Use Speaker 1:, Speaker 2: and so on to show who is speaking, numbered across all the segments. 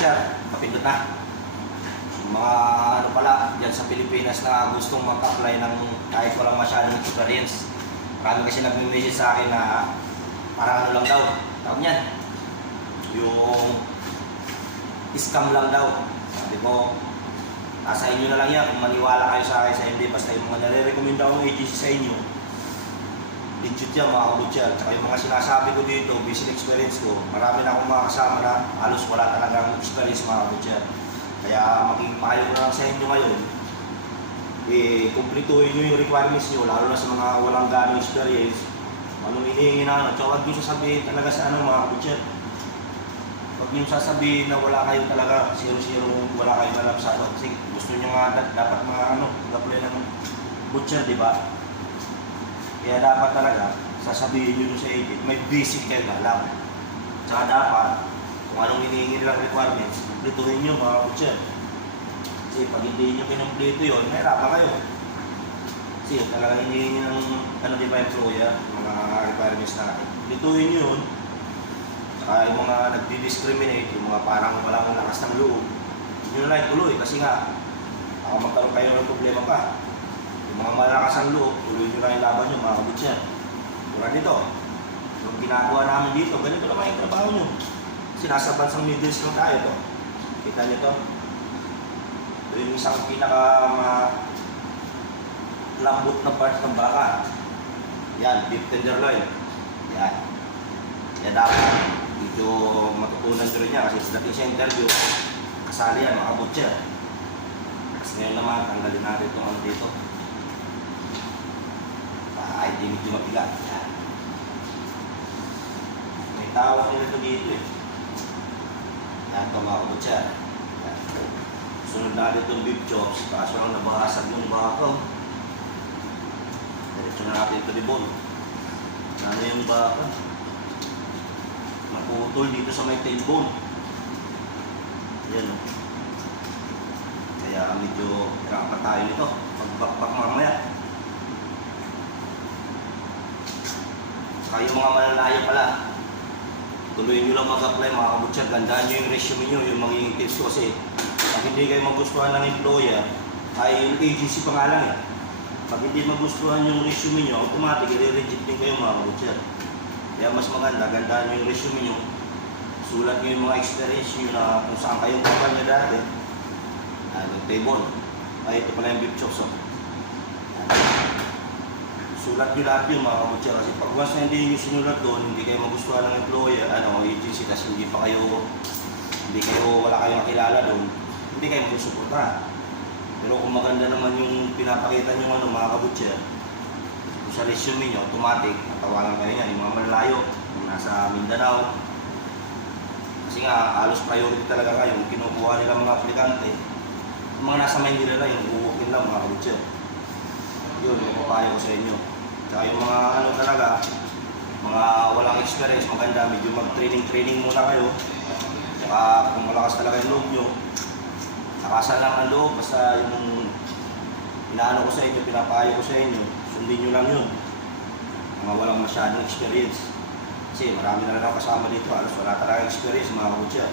Speaker 1: butcher, kapindot na. Mga ano pala, dyan sa Pilipinas na gustong mag-apply ng kahit walang masyadong experience. Marami kasi nag-message sa akin na parang ano lang daw, tawag niyan, yung scam lang daw. Sabi ko, nasa inyo na lang yan kung maniwala kayo sa akin sa hindi. Basta yung mga nare-recommend akong agency sa inyo, legit yan mga kabutcher. Tsaka yung mga sinasabi ko dito, basic experience ko, marami na akong mga kasama na halos wala talagang experience mga kabutcher. Kaya maging payo na lang sa inyo ngayon, eh, kumplituhin nyo yung requirements nyo, lalo na sa mga walang ganong experience. Anong hinihingi na ano, tsaka huwag sasabihin talaga sa ano mga kabutcher. Huwag nyo sasabihin na wala kayo talaga, zero-zero, wala kayong alam sa ano. Kasi gusto nyo nga, da- dapat mga ano, mag-apply ng butcher, di ba? Kaya dapat talaga, sasabihin nyo sa agent, may basic kayo na alam. Tsaka dapat, kung anong hinihingi nilang requirements, kumplituhin nyo mga butcher. Kasi pag hindi nyo kinumpleto yun, mahirapan kayo. Kasi yun talaga hinihingi ng ano di ba employer, mga requirements natin. Kumplituhin nyo yun. Saka yung mga nagdi-discriminate, yung mga parang walang lakas ng loob, yun na lang ituloy kasi nga, baka magkaroon kayo ng problema pa. Mga malakas ang loob, tuloy nyo lang laban nyo, mga kabutyan. Tulad nito, yung ginagawa namin dito, ganito naman yung trabaho nyo. Kasi nasa bansang Middle East lang tayo to. Kita nyo to? Ito yung isang pinaka ma- lambot na parts ng baka. Yan, beef tenderloin. Yan. Yan dapat medyo matutunan ko rin niya kasi pagdating sa interview, kasali yan, mga butcher. Tapos ngayon naman, tanggalin natin itong ano dito. Hindi medyo mabigat. Yan. May tawag nila ito dito eh. Yan ito mga butcher. Yan. Sunod natin itong beef chops, kaso lang nabahasag yung baka. Diretso na natin ito di bon. Ano yung baka? Naputol dito sa may tailbone. Yan o. Kaya medyo hirapan tayo nito. Pagbakbak mamaya. Saka yung mga malalayo pala, tuloy nyo lang mag-apply mga kabutsyag. Gandaan nyo yung resume nyo, yung magiging tips ko kasi pag hindi kayo magustuhan ng employer, ay agency pa nga lang eh. Pag hindi magustuhan yung resume nyo, automatic i-reject din kayo mga kabutsyag. Kaya mas maganda, gandaan nyo yung resume nyo, sulat nyo yung mga experience nyo na kung saan kayong kumpanya dati. Ah, nag-table. Ay, ito pala yung beef chops. Oh. Sulat nyo lahat yung mga kabutya kasi pag once na hindi nyo sinulat doon, hindi kayo magustuhan ng employer, ano, agency, kasi hindi pa kayo, hindi kayo, wala kayong makilala doon, hindi kayo magsusuporta. Pero kung maganda naman yung pinapakita nyo ano, mga kabutya, sa resume nyo, automatic, natawagan kayo yan, yung mga malalayo, yung nasa Mindanao. Kasi nga, halos priority talaga kayo, yung kinukuha nila mga aplikante, yung mga nasa Maynila yung uukin lang mga kabutya. Yun, yung papayo ko sa inyo. Tsaka yung mga ano talaga, mga walang experience, maganda, medyo mag-training-training muna kayo. Tsaka kung malakas talaga yung loob nyo, nakasan lang ang loob, basta yung inaano ko sa inyo, pinapayo ko sa inyo, sundin nyo lang yun. Mga walang masyadong experience. Kasi marami na ako kasama dito, alas wala talagang experience mga kabutya.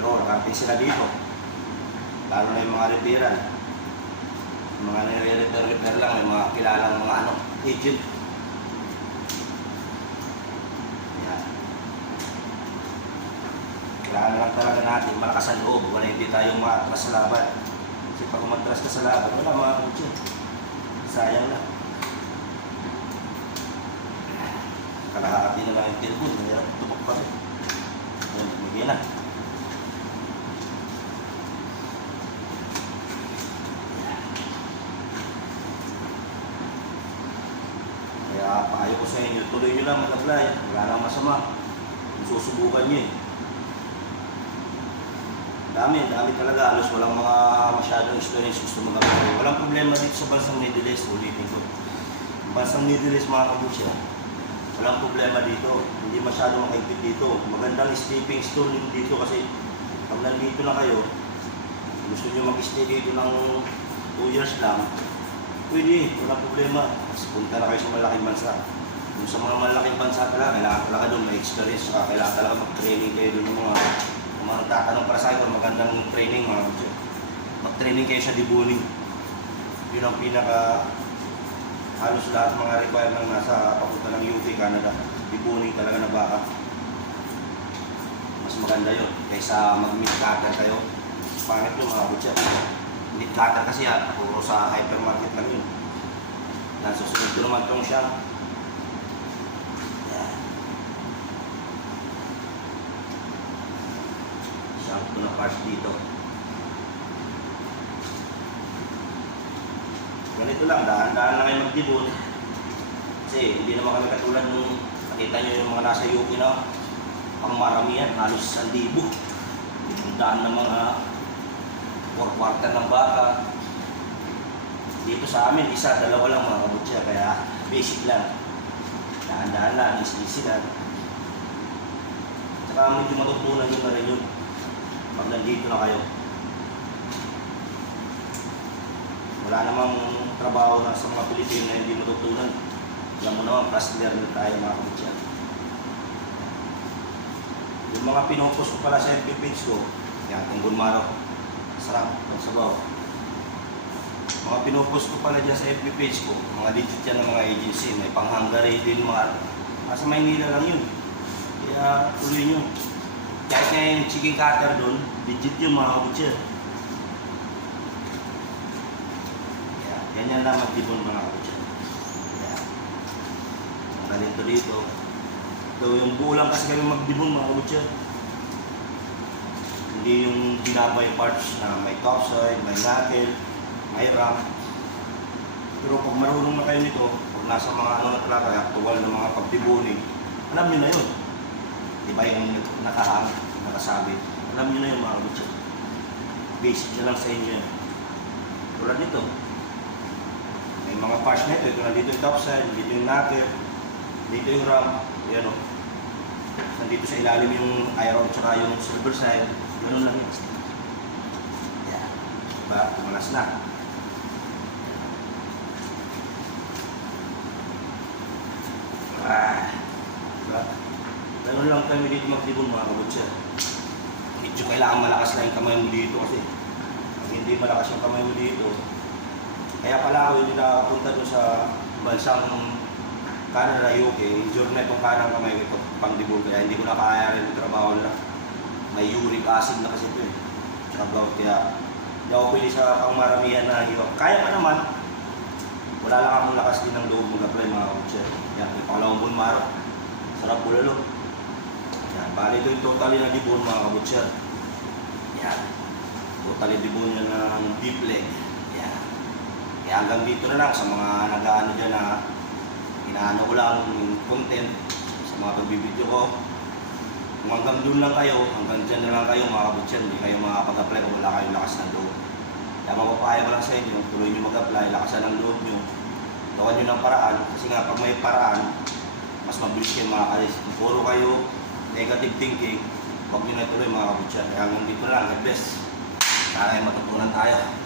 Speaker 1: Pero nakarating sila dito. Lalo na yung mga repairant. Yung mga nire-repair-repair lang, yung mga kilalang mga ano, agent. Yan. Kailangan lang talaga natin malakas ang loob, wala hindi tayo maatras sa laban. Kasi pag umatras ka sa laban, wala mga kutsi. Sayang na. Kalahati na lang yung tilbon, mayroon tupak pa rin. Yan, bigyan na. Payo ko sa inyo, tuloy nyo lang mag-apply. Wala lang masama. Susubukan nyo eh. Dami, dami talaga. Halos walang mga masyadong experience gusto mag-apply. Walang problema dito sa bansang Middle East, ulitin ko. Ang bansang Middle East mga kabusya, walang problema dito. Hindi masyadong makaigpit dito. Magandang stepping stone din dito kasi pag nandito na kayo, gusto nyo mag-stay dito ng 2 years lang, Pwede, wala problema. Tapos punta na kayo sa malaking bansa. Yung sa mga malaking bansa talaga, kailangan talaga doon may experience. Saka kailangan talaga mag-training kayo doon ng mga, mga tatanong para sa magandang training mga kabutser. Mag-training kayo sa debuning. Yun ang pinaka halos lahat mga requirement nasa papunta ng UK, Canada. Debuning talaga na baka. Mas maganda yun kaysa mag-meat cutter kayo. Pangit yung mga. Meat cutter kasi yan, puro sa hypermarket lang yun. Yan, susunod ko naman itong siya. Yan. Siyang ko na parts dito. Ganito lang, dahan-dahan lang kayo magdibon. Kasi hindi naman kami katulad nung nakita nyo yung mga nasa UK na pang maramihan, halos sa libo. Daan ng mga four quarter ng baka. Dito sa amin, isa, dalawa lang mga kabutya, kaya basic lang. Dahan-dahan lang, easy-easy lang. Tsaka medyo matutunan nyo na rin yun pag nandito na kayo. Wala namang trabaho na sa mga Pilipino na hindi matutunan. Alam mo naman, fast learner tayo mga kabutya. Yung mga pinupost ko pala sa FB page ko, yan, tunggun maro. Sarap, ang sabaw. Mga pinupost ko pala dyan sa FB page ko, mga legit yan ng mga agency, may pang Hungary din, mga, nasa Maynila lang yun. Kaya tuloy nyo. Kahit nga yung chicken cutter doon, legit yung mga kabutya. Kaya, ganyan lang magtibon mga kabutya. Kaya, ang ganito dito. Ito yung buo lang kasi kami magdibon mga kabutya. Hindi yung ginamay parts na may topside, may knuckle, may. Pero pag marunong na kayo nito, pag nasa mga ano na talaga, tuwal ng mga pagdiboning, alam nyo na yun. Di yung nakahang, nakasabi? Alam nyo na yun mga kabutya. Basic na lang sa inyo yan. Tulad nito. May mga parts na ito. Ito nandito yung topside, dito yung knuckle, dito yung ram. Yan o. Nandito sa ilalim yung iron tsaka yung silver side. Ganun lang yun. Yan. Diba? Tumalas na. Ah. Diba? Ganun lang kami dito magtibon mga kabutsa. Medyo kailangan malakas lang yung kamay mo dito kasi pag hindi malakas yung kamay mo dito, kaya pala ako hindi nakapunta doon sa bansang Canada, UK, injure na itong kanang kamay ko ito, pang dibol, kaya hindi ko na kaya rin yung trabaho na may uric acid na kasi ito eh. Tsaka kaya hindi ako pili sa pangmaramihan na hirap. Kaya pa naman, wala lang akong lakas din ng loob mag-apply mga kutsa. Yan, may pangalawang buwan maro. Sarap bulalo. Yan, bali ito yung totally na dibon mga kabutsa. Yan. Totally dibon yan ng deep leg. Yan. Kaya hanggang dito na lang sa mga nag-ano dyan na inaano ko lang content sa mga pagbibideo ko. Kung hanggang doon lang kayo, hanggang dyan na lang kayo mga kabutsa, hindi kayo makapag-apply kung wala kayong lakas ng loob. Kaya mapapayo ko lang sa inyo, tuloy nyo mag-apply, lakasan ng loob nyo. Gawan nyo ng paraan, kasi nga pag may paraan, mas mabilis kayo makakalis. Kung puro kayo negative thinking, huwag nyo na tuloy mga kabutsa. Kaya hanggang dito lang, God bless. Sana ay matutunan tayo.